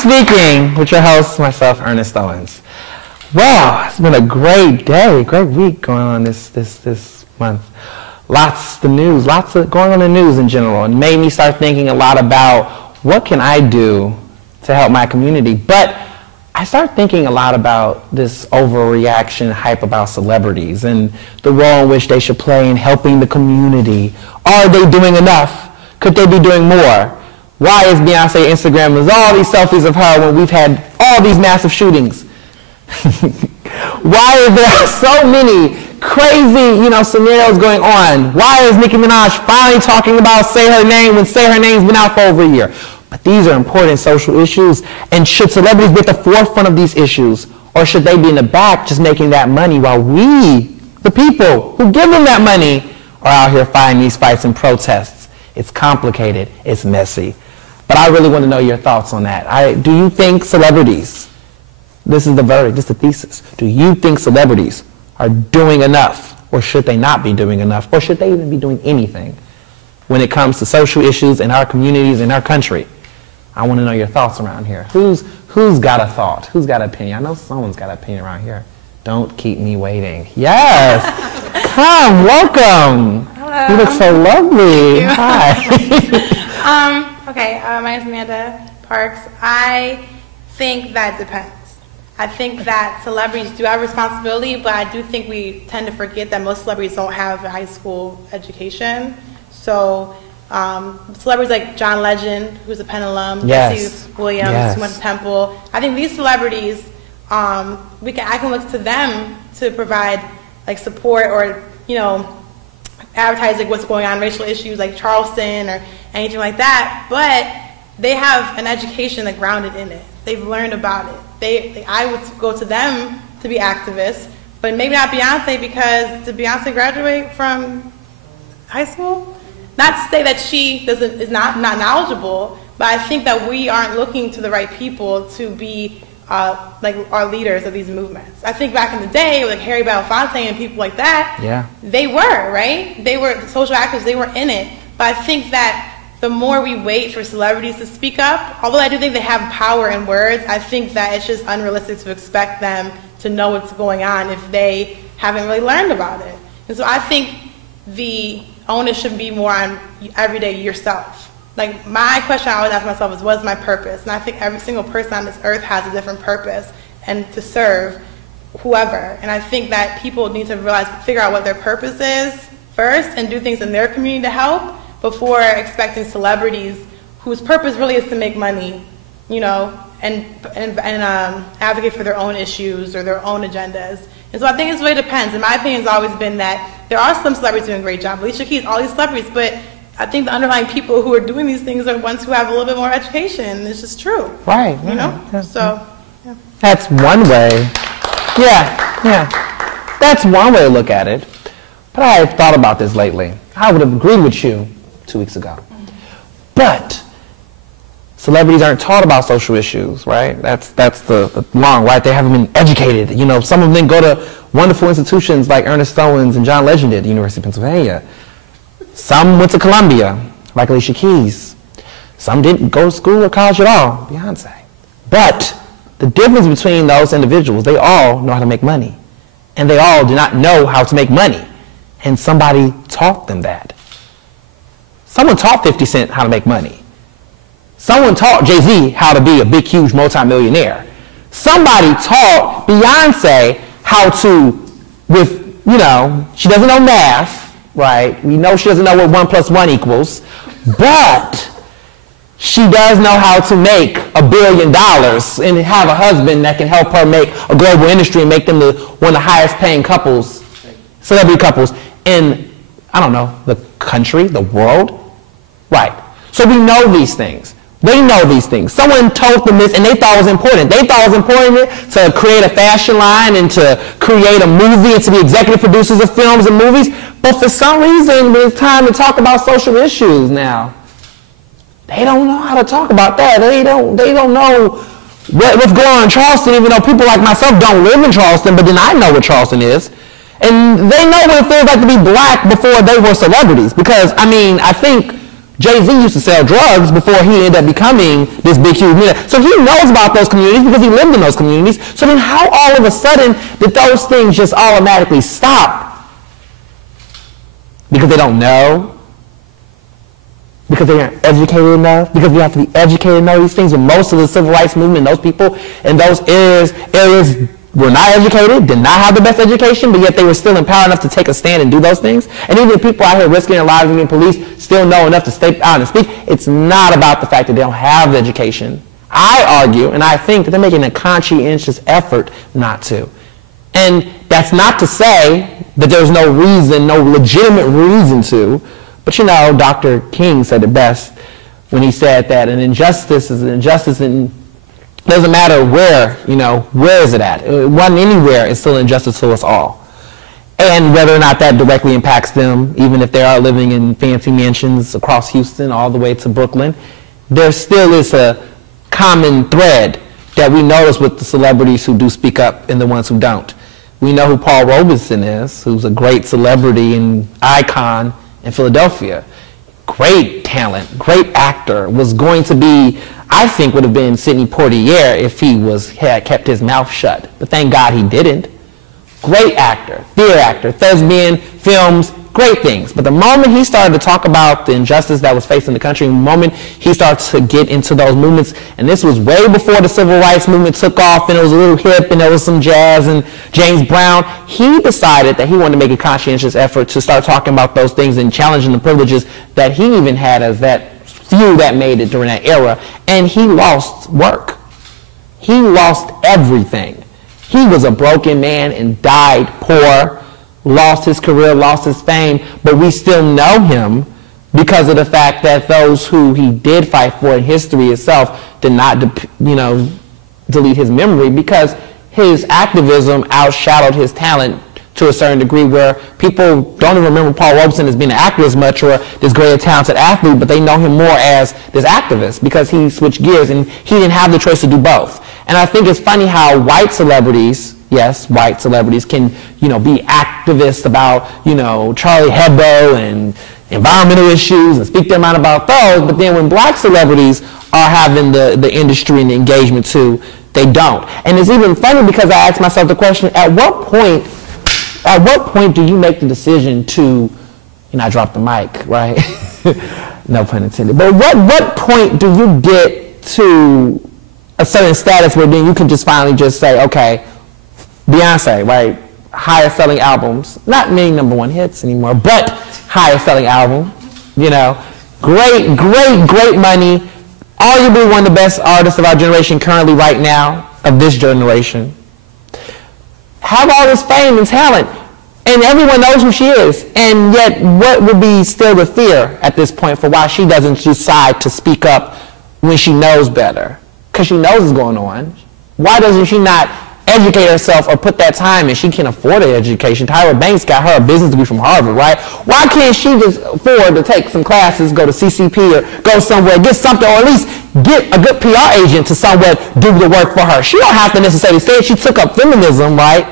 Speaking with your host, myself, Ernest Owens. Wow, it's been a great day, great week going on this month. Lots of news, going on in the news in general, and made me start thinking a lot about what can I do to help my community. But I started thinking a lot about this overreaction hype about celebrities and the role in which they should play in helping the community. Are they doing enough? Could they be doing more? Why is Beyonce Instagram with all these selfies of her when we've had all these massive shootings? Why are there so many crazy, scenarios going on? Why is Nicki Minaj finally talking about Say Her Name when Say Her Name's been out for over a year? But these are important social issues, and should celebrities be at the forefront of these issues, or should they be in the back just making that money while we, the people who give them that money, are out here fighting these fights and protests? It's complicated, it's messy. But I really want to know your thoughts on that. Do you think celebrities, this is the verdict, this is the thesis, do you think celebrities are doing enough, or should they not be doing enough, or should they even be doing anything when it comes to social issues in our communities, in our country? I want to know your thoughts around here. Who's got a thought? Who's got an opinion? I know someone's got an opinion around here. Don't keep me waiting. Yes. Come, welcome. Hello. You look so lovely. Hi. Okay, my name is Amanda Parks. I think that depends. I think that celebrities do have responsibility, but I do think we tend to forget that most celebrities don't have a high school education. So celebrities like John Legend, who's a Penn alum, Jesse Williams, who went to Temple. I think these celebrities, I can look to them to provide support or advertise what's going on, racial issues like Charleston or anything like that. But they have an education grounded in it. They've learned about it. I would go to them to be activists, but maybe not Beyonce, because did Beyonce graduate from high school? Not to say that she is not knowledgeable, but I think that we aren't looking to the right people to be our leaders of these movements. I think back in the day, Harry Belafonte and people like that, they were, right? They were social activists, they were in it. But I think that the more we wait for celebrities to speak up, although I do think they have power in words, I think that it's just unrealistic to expect them to know what's going on if they haven't really learned about it. And so I think the onus should be more on everyday yourself. My question I always ask myself is, what's my purpose? And I think every single person on this earth has a different purpose and to serve whoever. And I think that people need to figure out what their purpose is first and do things in their community to help before expecting celebrities whose purpose really is to make money, and advocate for their own issues or their own agendas. And so I think it really depends. And my opinion has always been that there are some celebrities doing a great job. Alicia Keys, all these celebrities, but I think the underlying people who are doing these things are the ones who have a little bit more education. It's just true. Right. So, yeah. That's one way. Yeah. That's one way to look at it. But I have thought about this lately. I would have agreed with you 2 weeks ago. But celebrities aren't taught about social issues, right? That's the wrong, right? They haven't been educated. Some of them go to wonderful institutions like Ernest Owens and John Legend did at the University of Pennsylvania. Some went to Columbia, like Alicia Keys. Some didn't go to school or college at all, Beyonce. But the difference between those individuals, they all know how to make money. And they all do not know how to make money. And somebody taught them that. Someone taught 50 Cent how to make money. Someone taught Jay-Z how to be a big, huge multimillionaire. Somebody taught Beyonce how to, she doesn't know math, right? We know she doesn't know what 1 + 1 equals, but she does know how to make $1 billion and have a husband that can help her make a global industry and make them one of the highest paying couples, celebrity couples in, the country, the world. Right. So we know these things. They know these things. Someone told them this and they thought it was important. They thought it was important to create a fashion line and to create a movie and to be executive producers of films and movies. But for some reason, when it's time to talk about social issues now, they don't know how to talk about that. They don't know what's going on in Charleston, even though people like myself don't live in Charleston, but then I know what Charleston is. And they know what it feels like to be black before they were celebrities. Because, I think Jay-Z used to sell drugs before he ended up becoming this big, huge millionaire. So he knows about those communities because he lived in those communities. So then how all of a sudden did those things just automatically stop? Because they don't know? Because they aren't educated enough? Because we have to be educated to know these things? But most of the civil rights movement, those people in those areas were not educated, did not have the best education, but yet they were still empowered enough to take a stand and do those things. And even the people out here risking their lives and being police still know enough to stay out and speak. It's not about the fact that they don't have the education. I argue, and I think that they're making a conscientious effort not to. And that's not to say that there's no reason, no legitimate reason to, but you know, Dr. King said it best when he said that an injustice is an injustice in doesn't matter where, you know, where is it at? One anywhere is still injustice to us all. And whether or not that directly impacts them, even if they are living in fancy mansions across Houston all the way to Brooklyn, there still is a common thread that we notice with the celebrities who do speak up and the ones who don't. We know who Paul Robeson is, who's a great celebrity and icon in Philadelphia. Great talent, great actor, was going to be, I think would have been Sidney Poitier if he had kept his mouth shut. But thank God he didn't. Great actor, theater actor, thespian, films, great things. But the moment he started to talk about the injustice that was facing the country, the moment he started to get into those movements, and this was way before the civil rights movement took off and it was a little hip and there was some jazz and James Brown, he decided that he wanted to make a conscientious effort to start talking about those things and challenging the privileges that he even had as that few that made it during that era, and he lost work. He lost everything. He was a broken man and died poor, lost his career, lost his fame, but we still know him because of the fact that those who he did fight for in history itself did not, delete his memory, because his activism outshadowed his talent to a certain degree, where people don't even remember Paul Robeson as being an actor as much or this great talented athlete, but they know him more as this activist because he switched gears and he didn't have the choice to do both. And I think it's funny how white celebrities, yes, white celebrities can, be activists about, Charlie Hebdo and environmental issues and speak their mind about those, but then when black celebrities are having the industry and the engagement too, they don't. And it's even funny because I asked myself the question, at what point do you make the decision to, I dropped the mic, right? No pun intended. But what point do you get to a certain status where then you can just finally just say, okay, Beyonce, right? Highest selling albums, not many #1 hits anymore, but highest selling album, great money, arguably one of the best artists of our generation currently right now, of this generation. Have all this fame and talent, and everyone knows who she is, and yet what would be still the fear at this point for why she doesn't decide to speak up when she knows better? Because she knows what's going on. Why doesn't she not educate herself or put that time in? She can't afford an education. Tyra Banks got her a business degree from Harvard, right? Why can't she just afford to take some classes, go to CCP or go somewhere, get something, or at least get a good PR agent to somewhere do the work for her? She don't have to necessarily say it. She took up feminism, right?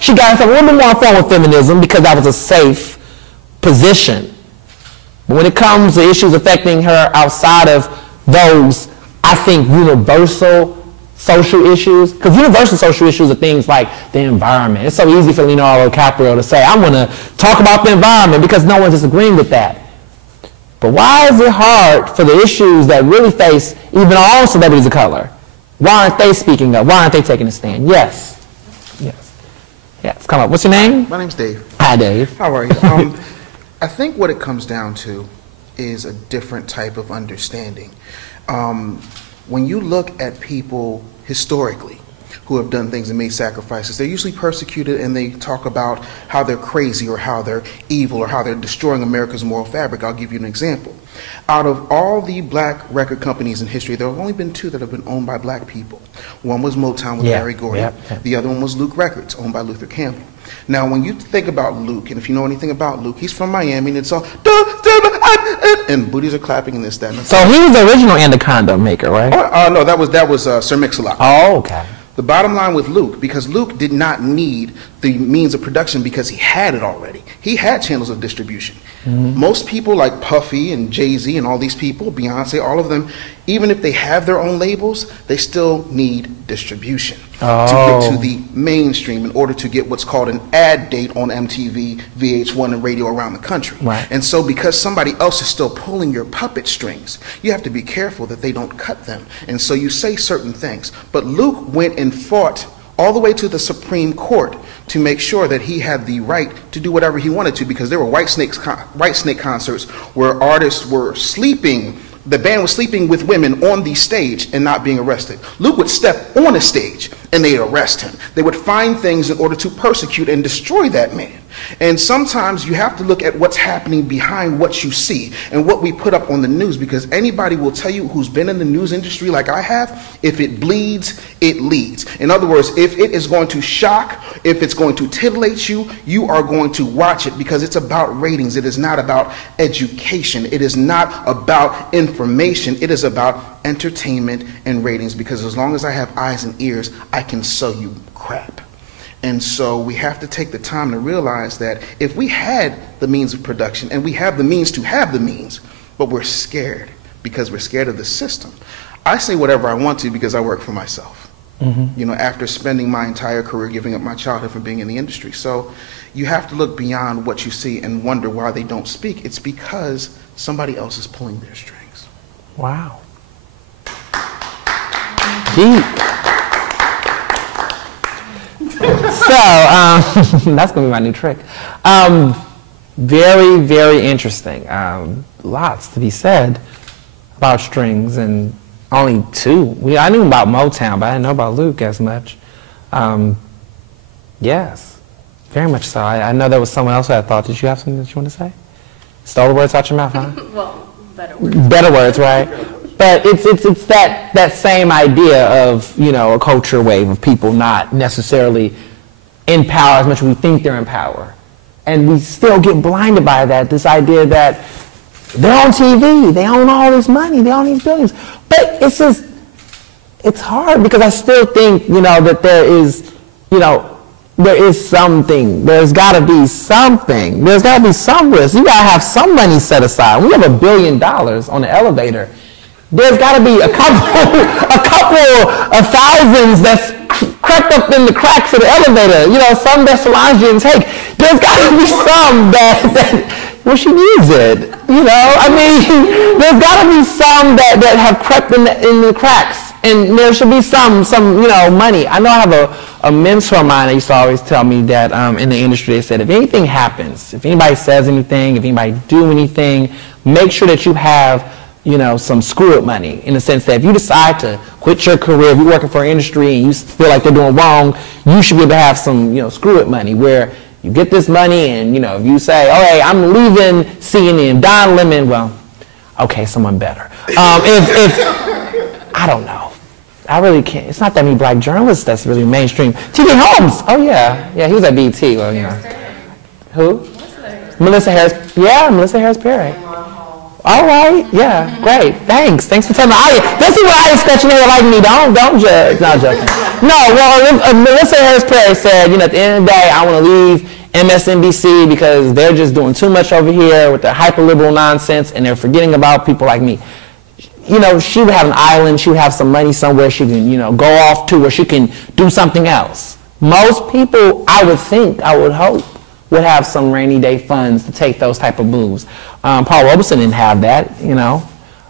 She got herself a little bit more informed with feminism because that was a safe position. But when it comes to issues affecting her outside of those, I think, universal social issues, because universal social issues are things like the environment. It's so easy for Leonardo DiCaprio to say, I want to talk about the environment, because no one's disagreeing with that. But why is it hard for the issues that really face even our own celebrities of color? Why aren't they speaking up? Why aren't they taking a stand? Yes, come up. What's your name? My name's Dave. Hi, Dave. How are you? I think what it comes down to is a different type of understanding. When you look at people historically who have done things and made sacrifices, they're usually persecuted, and they talk about how they're crazy or how they're evil or how they're destroying America's moral fabric. I'll give you an example. Out of all the black record companies in history, there have only been 2 that have been owned by black people. One was Motown with Barry Gordy. The other one was Luke Records, owned by Luther Campbell. Now, when you think about Luke, and if you know anything about Luke, he's from Miami, and it's all, and booties are clapping and this, that, and that. So he was the original Anaconda maker, right? No, that was Sir Mix-a-Lot. Oh, okay. The bottom line with Luke, because Luke did not need the means of production because he had it already. He had channels of distribution. Most people like Puffy and Jay-Z and all these people, Beyonce, all of them, even if they have their own labels, they still need distribution to get to the mainstream in order to get what's called an ad date on MTV, VH1, and radio around the country. Right. And so because somebody else is still pulling your puppet strings, you have to be careful that they don't cut them. And so you say certain things. But Luke went and fought all the way to the Supreme Court to make sure that he had the right to do whatever he wanted to, because there were White Snake concerts where artists were sleeping, the band was sleeping with women on the stage and not being arrested. Luke would step on a stage and they'd arrest him. They would find things in order to persecute and destroy that man. And sometimes you have to look at what's happening behind what you see and what we put up on the news, because anybody will tell you who's been in the news industry like I have, if it bleeds, it leads. In other words, if it is going to shock, if it's going to titillate you, you are going to watch it, because it's about ratings. It is not about education. It is not about information. It is about entertainment and ratings, because as long as I have eyes and ears, I can sell you crap. And so we have to take the time to realize that if we had the means of production, and we have the means to have the means, but we're scared because we're scared of the system. I say whatever I want to because I work for myself. You know, after spending my entire career giving up my childhood for being in the industry. So you have to look beyond what you see and wonder why they don't speak. It's because somebody else is pulling their strings. Wow. Deep. So, that's going to be my new trick. Very, very interesting. Lots to be said about strings, and only two. I knew about Motown, but I didn't know about Luke as much. Yes, very much so. I know there was someone else who had thought. Did you have something that you want to say? Stole the words out your mouth, huh? Well, better words. Better words, right? But it's that same idea of, you know, a culture wave of people not necessarily in power as much as we think they're in power. And we still get blinded by that, this idea that they're on TV, they own all this money, they own these buildings. But it's just, it's hard, because I still think, you know, that there is, you know, there is something. There's got to be something. There's got to be some risk. You got to have some money set aside. We have $1 billion on the elevator. There's got to be a couple of thousands that's crept up in the cracks of the elevator. You know, some that Solange didn't take. There's got to be some that well, she needs it. You know, I mean, there's got to be some that have crept in the cracks, and there should be some you know, money. I know I have a mentor of mine that used to always tell me that in the industry, they said, if anything happens, if anybody says anything, if anybody do anything, make sure that you have, you know, some screw-up money, in the sense that if you decide to quit your career, if you're working for an industry and you feel like they're doing wrong, you should be able to have some, you know, screw-up money, where you get this money and, you know, if you say, oh, hey, I'm leaving CNN, Don Lemon, well, okay, someone better. If I don't know. I really can't. It's not that many black journalists that's really mainstream. T.V. Holmes. Oh, yeah. Yeah, he was at BT. Well, you know. Who? Melissa Harris. Yeah, Melissa Harris Perry. All right. Yeah. Great. Thanks for telling me. This is what I expect you to like me. Don't judge. Not joking. No. Well, Melissa Harris Perry said, you know, at the end of the day, I want to leave MSNBC because they're just doing too much over here with their hyper-liberal nonsense, and they're forgetting about people like me. You know, she would have an island, she would have some money somewhere she can, you know, go off to where she can do something else. Most people, I would think, I would hope, would have some rainy day funds to take those type of moves. Paul Robeson didn't have that, you know.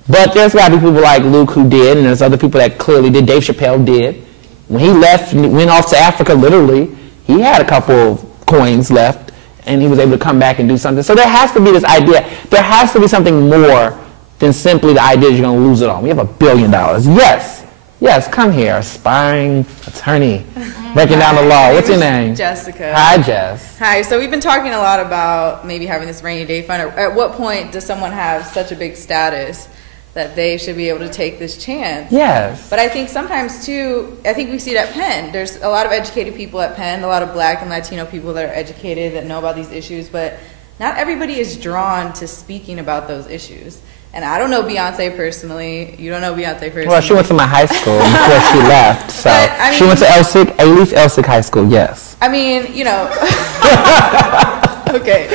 But there's got to be people like Luke who did, and there's other people that clearly did. Dave Chappelle did. When he left, went off to Africa, literally, he had a couple of coins left, and he was able to come back and do something. So there has to be this idea. There has to be something more than simply the idea that you're going to lose it all. We have $1 billion. Yes, come here, aspiring attorney, breaking down the law. What's your name? Jessica. Hi, Jess. Hi, so we've been talking a lot about maybe having this rainy day fund. At what point does someone have such a big status that they should be able to take this chance? Yes. But I think sometimes, too, I think we see it at Penn. There's a lot of educated people at Penn, a lot of black and Latino people that are educated, that know about these issues, but not everybody is drawn to speaking about those issues. And I don't know Beyonce personally. You don't know Beyonce personally. Well, she went to my high school before she left. So But, I mean, she went to Elsick High School, yes. I mean, you know. Okay.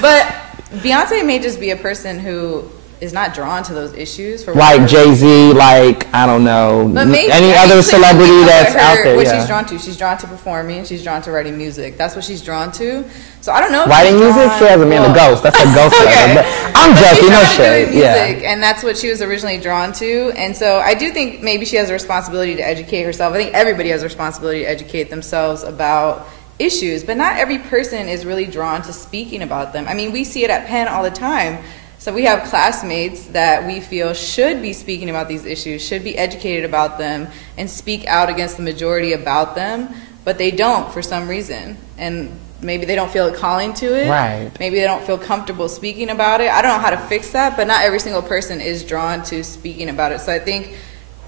But Beyonce may just be a person who is not drawn to those issues. For like Jay-Z, like, I don't know, any other celebrity that's out there. What yeah. she's drawn to. She's drawn to performing. She's drawn to writing music. That's what she's drawn to. So I don't know if writing she's music? drawn, She hasn't been a ghost. That's a ghost. Okay. I'm joking, no She's drawn to shade. doing music, Yeah. and that's what she was originally drawn to. And so I do think maybe she has a responsibility to educate herself. I think everybody has a responsibility to educate themselves about issues, but not every person is really drawn to speaking about them. I mean, we see it at Penn all the time. So we have classmates that we feel should be speaking about these issues, should be educated about them, and speak out against the majority about them, but they don't for some reason. And maybe they don't feel a calling to it. Right. Maybe they don't feel comfortable speaking about it. I don't know how to fix that, but not every single person is drawn to speaking about it. So I think,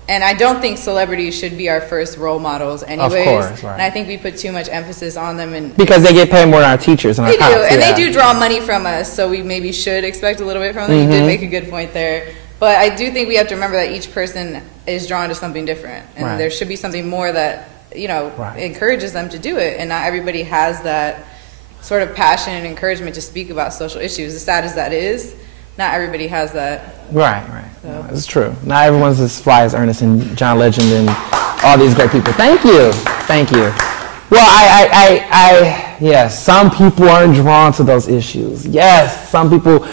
and I don't think celebrities should be our first role models anyways. Of course, right. And I think we put too much emphasis on them. And Because they get paid more than our teachers and our they do, cops. and yeah. they do draw money from us, so we maybe should expect a little bit from them. You did make a good point there. But I do think we have to remember that each person is drawn to something different. And Right. there should be something more that, you know, Right. encourages them to do it. And not everybody has that sort of passion and encouragement to speak about social issues. As sad as that is, not everybody has that. Right. No, it's true. Not everyone's as fly as Ernest and John Legend and all these great people. Thank you. Well, yes, some people aren't drawn to those issues. Yes, some people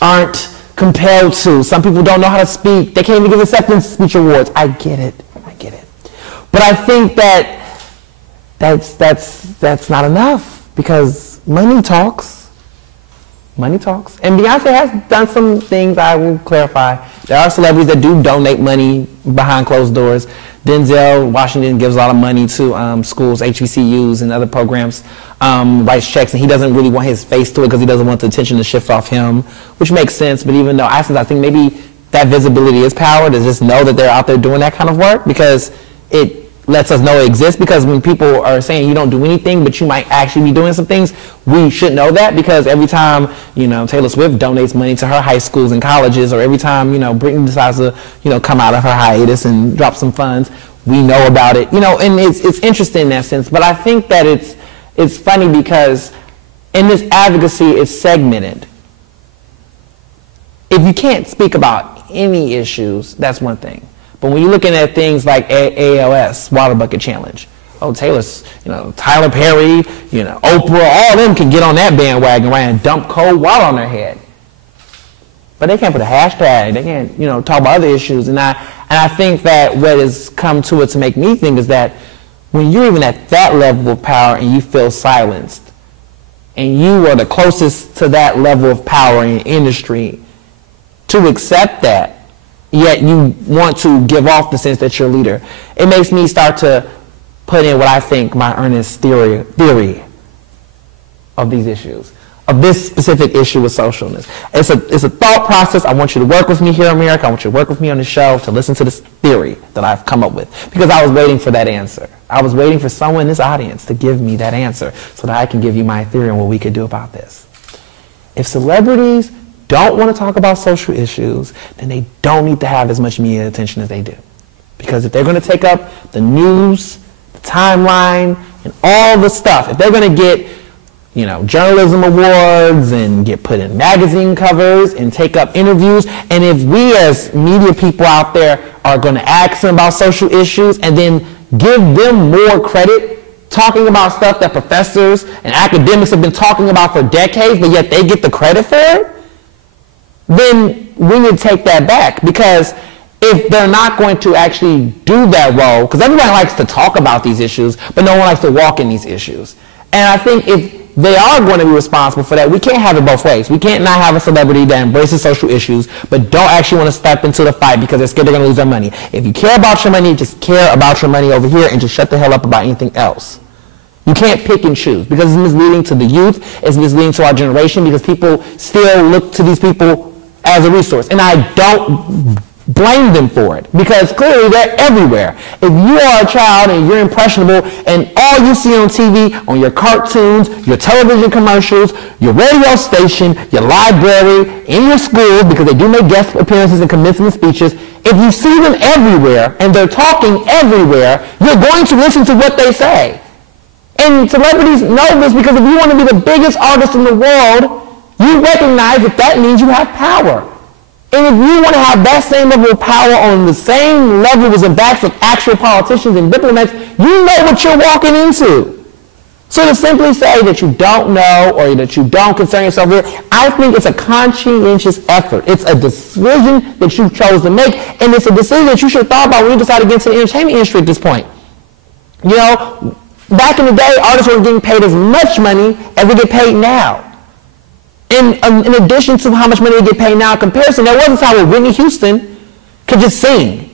aren't compelled to. Some people don't know how to speak. They can't even give acceptance speech awards. I get it. But I think that's not enough because money talks. And Beyonce has done some things, I will clarify. There are celebrities that do donate money behind closed doors. Denzel Washington gives a lot of money to schools, HBCUs, and other programs, writes checks, and he doesn't really want his face to it because he doesn't want the attention to shift off him, which makes sense. But even though I think maybe that visibility is power, to just know that they're out there doing that kind of work because it lets us know it exists. Because when people are saying you don't do anything, but you might actually be doing some things, we should know that because every time, Taylor Swift donates money to her high schools and colleges, or every time, Britney decides to, come out of her hiatus and drop some funds, we know about it, and it's interesting in that sense. But I think that it's funny because in this advocacy, it's segmented. If you can't speak about any issues, that's one thing. But when you're looking at things like ALS, Water Bucket Challenge, Taylor's, Tyler Perry, Oprah, all of them can get on that bandwagon, right, and dump cold water on their head. But they can't put a hashtag. They can't, talk about other issues. And I think that what has come to it to make me think is that when you're even at that level of power and you feel silenced, and you are the closest to that level of power in your industry, to accept that, yet you want to give off the sense that you're a leader, it makes me start to put in what I think my Ernest theory of these issues, of this specific issue with socialness. It's a thought process. I want you to work with me here in America. I want you to work with me on the show to listen to this theory that I've come up with, because I was waiting for that answer. I was waiting for someone in this audience to give me that answer so that I can give you my theory on what we could do about this. If celebrities don't want to talk about social issues, then they don't need to have as much media attention as they do. Because if they're going to take up the news, the timeline, and all the stuff, if they're going to get, journalism awards and get put in magazine covers and take up interviews, and if we as media people out there are going to ask them about social issues and then give them more credit talking about stuff that professors and academics have been talking about for decades, but yet they get the credit for it, then we need to take that back. Because if they're not going to actually do that role, because everyone likes to talk about these issues, but no one likes to walk in these issues. And I think if they are going to be responsible for that, we can't have it both ways. We can't not have a celebrity that embraces social issues, but don't actually want to step into the fight because they're scared they're going to lose their money. If you care about your money, just care about your money over here and just shut the hell up about anything else. You can't pick and choose, because it's misleading to the youth, it's misleading to our generation, because people still look to these people as a resource. And I don't blame them for it, because clearly they're everywhere. If you are a child and you're impressionable and all you see on TV, on your cartoons, your television commercials, your radio station, your library, in your schools, because they do make guest appearances and commencement speeches, if you see them everywhere and they're talking everywhere, you're going to listen to what they say. And celebrities know this, because if you want to be the biggest artist in the world, you recognize that means you have power. And if you want to have that same level of power on the same levels and backs of actual politicians and diplomats, you know what you're walking into. So to simply say that you don't know or that you don't concern yourself with, I think it's a conscientious effort. It's a decision that you chose to make, and it's a decision that you should have thought about when you decided to get into the entertainment industry at this point. You know, back in the day, artists weren't getting paid as much money as they get paid now. In addition to how much money they get paid now in comparison, there wasn't a time where Whitney Houston could just sing,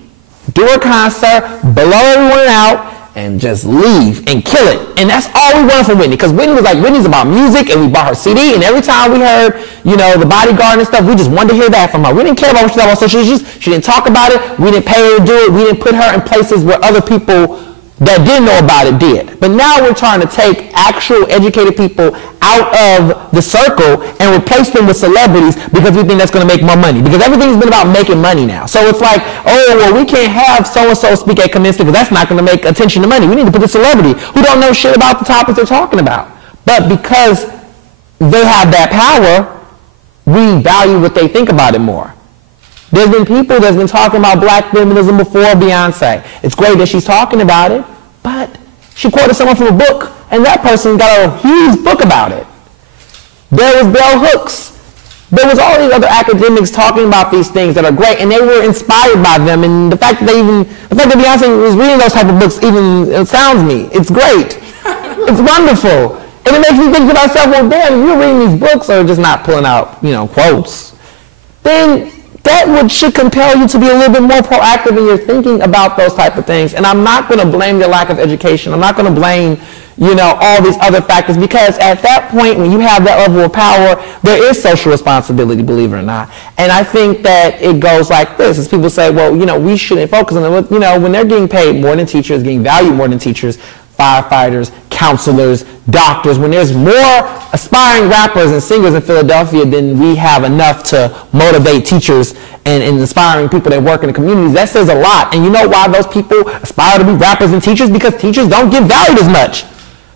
do her concert, blow everyone out, and just leave and kill it. And that's all we wanted from Whitney, because Whitney was like, Whitney's about music, and we bought her CD, and every time we heard, you know, The Bodyguard and stuff, we just wanted to hear that from her. We didn't care about what she thought about social issues. She didn't talk about it. We didn't pay her to do it. We didn't put her in places where other people that didn't know about it did. But now we're trying to take actual educated people out of the circle and replace them with celebrities, because we think that's going to make more money. Because everything's been about making money now. So it's like, oh, well, we can't have so-and-so speak at commencement because that's not going to make attention to money. We need to put a celebrity who don't know shit about the topics they're talking about. But because they have that power, we value what they think about it more. There's been people that's been talking about black feminism before Beyonce. It's great that she's talking about it, but she quoted someone from a book, and that person got a huge book about it. There was Bell Hooks. There was all these other academics talking about these things that are great, and they were inspired by them. And the fact that Beyonce was reading those type of books even astounds me. It's great. It's wonderful. And it makes me think to myself, well, damn, if you're reading these books or just not pulling out, you know, quotes, then that should compel you to be a little bit more proactive in your thinking about those type of things. And I'm not going to blame your lack of education. I'm not going to blame, you know, all these other factors, because at that point, when you have that level of power, there is social responsibility, believe it or not. And I think that it goes like this, as people say, well, you know, we shouldn't focus on it. You know, when they're getting paid more than teachers, getting valued more than teachers, firefighters, counselors, doctors, when there's more aspiring rappers and singers in Philadelphia than we have enough to motivate teachers and inspiring people that work in the communities, that says a lot. And you know why those people aspire to be rappers and teachers? Because teachers don't get valued as much.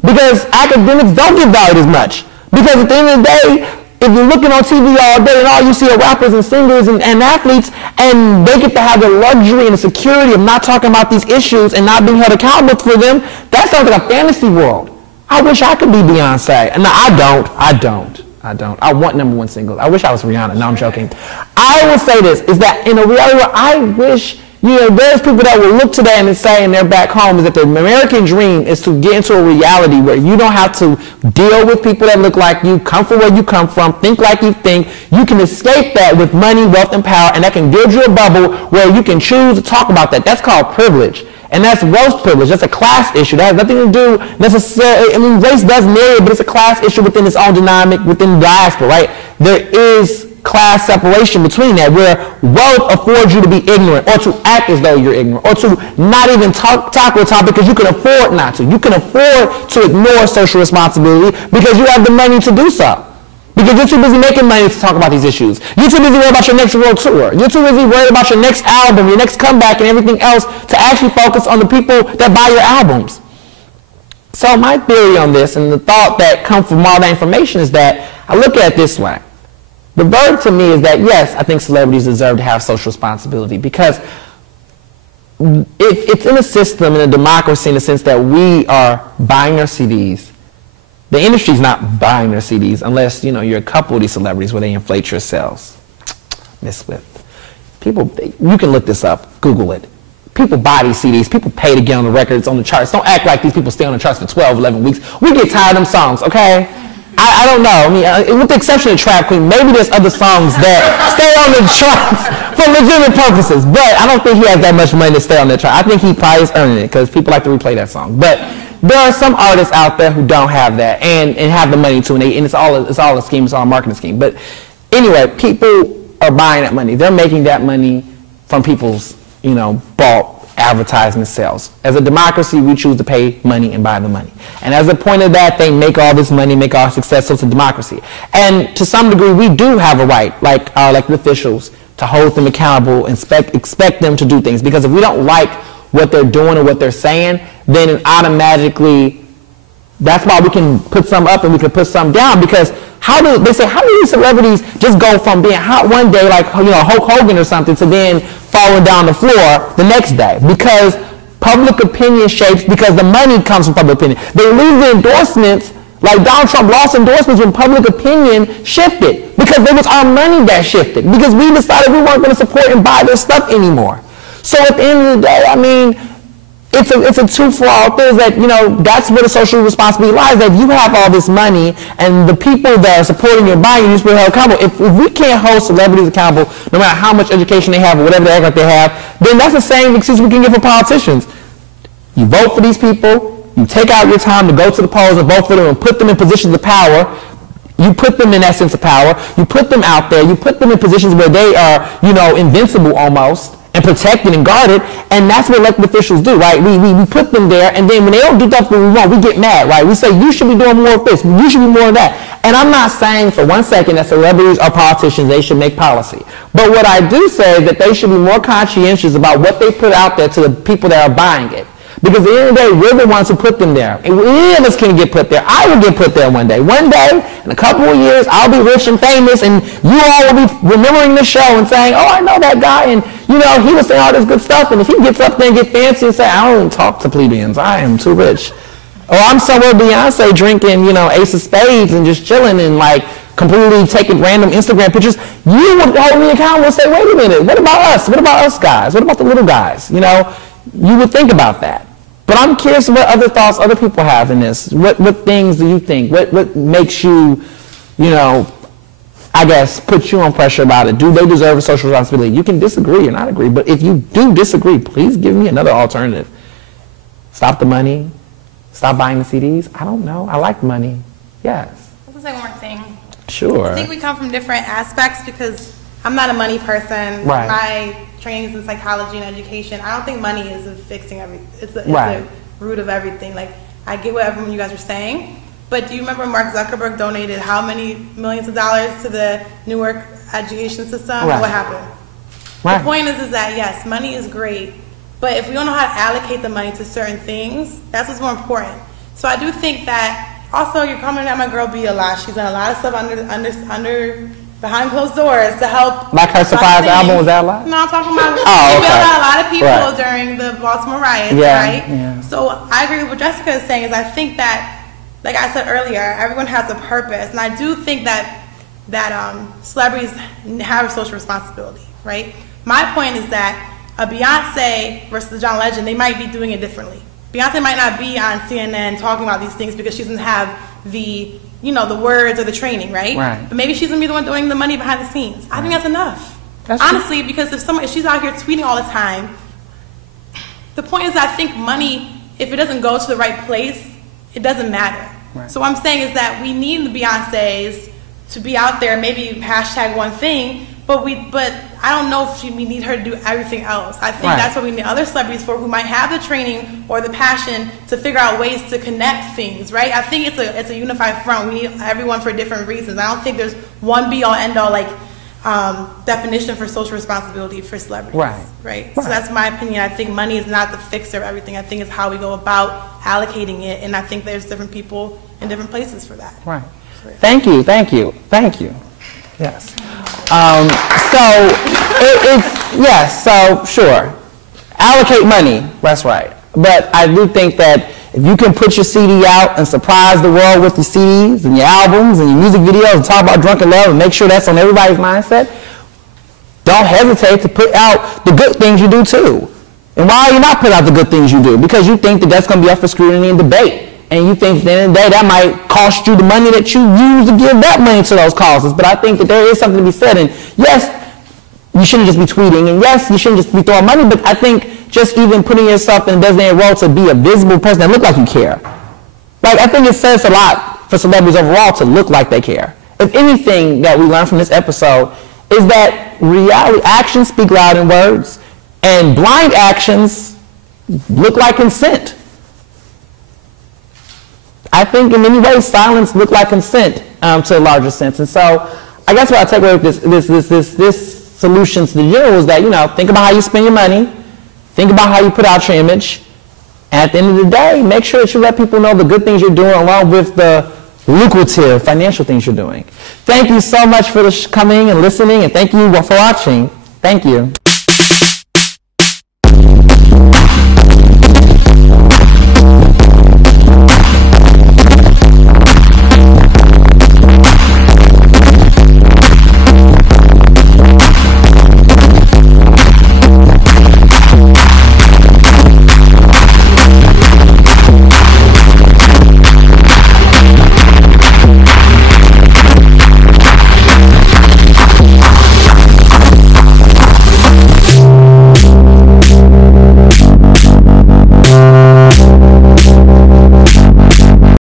Because academics don't get valued as much. Because at the end of the day, if you're looking on TV all day and all you see are rappers and singers and athletes, and they get to have the luxury and the security of not talking about these issues and not being held accountable for them, that sounds like a fantasy world. I wish I could be Beyonce. And no, I don't. I want #1 singles. I wish I was Rihanna. No, I'm joking. I will say this, is that in a reality where I wish, you know, there's people that will look to that and say in their back home is that the American dream is to get into a reality where you don't have to deal with people that look like you, come from where you come from, think like you think. You can escape that with money, wealth, and power, and that can build you a bubble where you can choose to talk about that. That's called privilege. And that's wealth privilege. That's a class issue. That has nothing to do necessarily, I mean, race does marry, but it's a class issue within its own dynamic, within the diaspora, right? There is class separation between that, where wealth affords you to be ignorant or to act as though you're ignorant or to not even tackle a topic because you can afford not to. You can afford to ignore social responsibility because you have the money to do so. Because you're too busy making money to talk about these issues. You're too busy worried about your next world tour. You're too busy worried about your next album, your next comeback, and everything else to actually focus on the people that buy your albums. So my theory on this and the thought that comes from all that information is that I look at it this way. The verdict to me is that, yes, I think celebrities deserve to have social responsibility because it's in a system, in a democracy, in the sense that we are buying their CDs. The industry's not buying their CDs unless, you know, you're a couple of these celebrities where they inflate your sales. Miss Swift. People, you can look this up, Google it. People buy these CDs. People pay to get on the records, on the charts. Don't act like these people stay on the charts for 12, 11 weeks. We get tired of them songs, okay? I don't know. I mean, with the exception of Trap Queen, maybe there's other songs that stay on the charts for legitimate purposes. But I don't think he has that much money to stay on the chart. I think he probably is earning it because people like to replay that song. But there are some artists out there who don't have that and have the money to, and it's all a scheme, it's all a marketing scheme. But anyway, people are buying that money. They're making that money from people's, bought advertisement sales. As a democracy, we choose to pay money and buy the money. And as a point of that, they make all this money, make our success, so it's a democracy. And to some degree, we do have a right, like our elected officials, to hold them accountable and expect them to do things. Because if we don't like what they're doing or what they're saying, then it automatically, that's why we can put some up and we can put some down. Because how do these celebrities just go from being hot one day, like Hulk Hogan or something, to then falling down the floor the next day? Because public opinion shapes, because the money comes from public opinion. They lose the endorsements, like Donald Trump lost endorsements when public opinion shifted, because it was our money that shifted, because we decided we weren't going to support and buy their stuff anymore. So at the end of the day, I mean, it's a two-for-all thing that, that's where the social responsibility lies, that you have all this money and the people that are supporting your buying, you should be held accountable. If we can't hold celebrities accountable, no matter how much education they have or whatever they act like they have, then that's the same excuse we can give for politicians. You vote for these people, you take out your time to go to the polls and vote for them and put them in positions of power. You put them in that sense of power. You put them out there. You put them in positions where they are, invincible almost, and protected and guarded, and that's what elected officials do, right? We put them there, and then when they don't do stuff that we want, we get mad, right? We say, you should be doing more of this, you should be more of that. And I'm not saying for one second that celebrities or politicians, they should make policy. But what I do say is that they should be more conscientious about what they put out there to the people that are buying it. Because at the end of the day, we're the ones who put them there. And any of us can get put there. I will get put there one day. One day, in a couple of years, I'll be rich and famous, and you all will be remembering the show and saying, oh, I know that guy, and, he was saying all this good stuff, and if he gets up there and get fancy and say, I don't talk to plebeians, I am too rich. Or I'm somewhere Beyonce drinking, Ace of Spades and just chilling and, completely taking random Instagram pictures, you would hold me accountable and say, wait a minute, what about us? What about us guys? What about the little guys? You would think about that. But I'm curious what other thoughts other people have in this. What things do you think? What makes you, I guess, put you on pressure about it? Do they deserve a social responsibility? You can disagree or not agree, but if you do disagree, please give me another alternative. Stop the money. Stop buying the CDs. I don't know. I like money. Yes. Let's say one more thing. Sure. I think we come from different aspects because I'm not a money person. Right. My training is in psychology and education. I don't think money is fixing everything. It's the root of everything. I get what everyone you guys are saying, but do you remember Mark Zuckerberg donated how many millions of dollars to the Newark education system? Right. What happened? Right. The point is that yes, money is great, but if we don't know how to allocate the money to certain things, that's what's more important. So I do think that also you're coming at my girl B a lot. She's done a lot of stuff under behind closed doors to help. Like her surprise album, was that a lot? No, I'm talking about she bailed out a lot of people during the Baltimore riots, right? Yeah. So I agree with what Jessica is saying, is I think that, like I said earlier, everyone has a purpose. And I do think that celebrities have a social responsibility, right? My point is that a Beyonce versus a John Legend, they might be doing it differently. Beyonce might not be on CNN talking about these things because she doesn't have the the words or the training, right? But maybe she's gonna be the one doing the money behind the scenes. I think that's enough. Honestly, because if she's out here tweeting all the time, the point is I think money, if it doesn't go to the right place, it doesn't matter. So what I'm saying is that we need the Beyoncés to be out there, maybe hashtag one thing, but I don't know if we need her to do everything else. I think that's what we need other celebrities for, who might have the training or the passion to figure out ways to connect things, right? I think it's a unified front. We need everyone for different reasons. I don't think there's one be-all, end-all definition for social responsibility for celebrities, right? So that's my opinion. I think money is not the fixer of everything. I think it's how we go about allocating it, and I think there's different people in different places for that. Right. So, Thank you. Yes. So sure, allocate money, that's right. But I do think that if you can put your CD out and surprise the world with your CDs and your albums and your music videos and talk about drunken love and make sure that's on everybody's mindset, don't hesitate to put out the good things you do too. And why are you not putting out the good things you do? Because you think that that's going to be up for scrutiny and debate. And you think at the end of the day that might cost you the money that you use to give that money to those causes. But I think that there is something to be said. And yes, you shouldn't just be tweeting. And yes, you shouldn't just be throwing money. But I think just even putting yourself in a designated role to be a visible person that look like you care. I think it says a lot for celebrities overall to look like they care. If anything that we learned from this episode is that reality, actions speak louder than words, and blind actions look like consent. I think in many ways silence look like consent to a larger sense. And so I guess what I take away with this solutions to the general is that, you know, think about how you spend your money, think about how you put out your image, and at the end of the day, make sure that you let people know the good things you're doing along with the lucrative financial things you're doing. Thank you so much for coming and listening, and thank you for watching. Thank you.